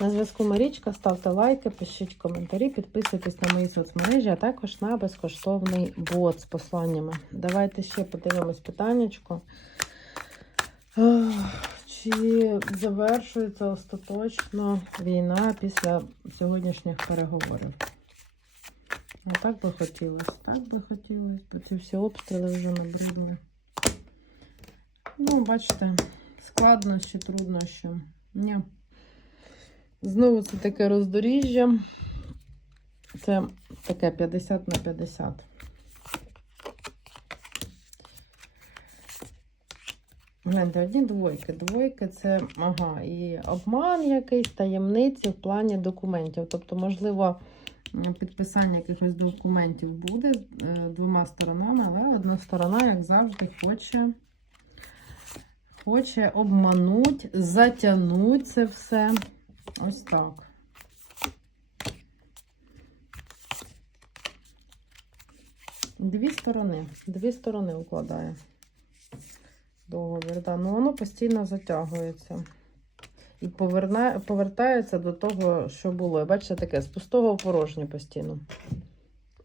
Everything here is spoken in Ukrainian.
На зв'язку Марічка, ставте лайки, пишіть коментарі, підписуйтесь на мої соцмережі, а також на безкоштовний бот з посланнями. Давайте ще подивимось питаннячко. Чи завершується остаточно війна після сьогоднішніх переговорів? Ну, так би хотілося, так би хотілося, бо ці всі обстріли вже набридли. Ну, бачите, складнощі, труднощі. Ні. Знову це таке роздоріжжя. Це таке 50 на 50. Гляньте, одні двойки. Двойки це ага, і обман якийсь, таємниці в плані документів. Тобто, можливо, підписання якихось документів буде е, двома сторонами, але одна сторона, як завжди, хоче, хоче обмануть, затягнуть це все. Ось так. Дві сторони. Дві сторони укладає договір. Да. Ну, воно постійно затягується. І повертається до того, що було. Бачите, таке з пустого в порожнє постійно.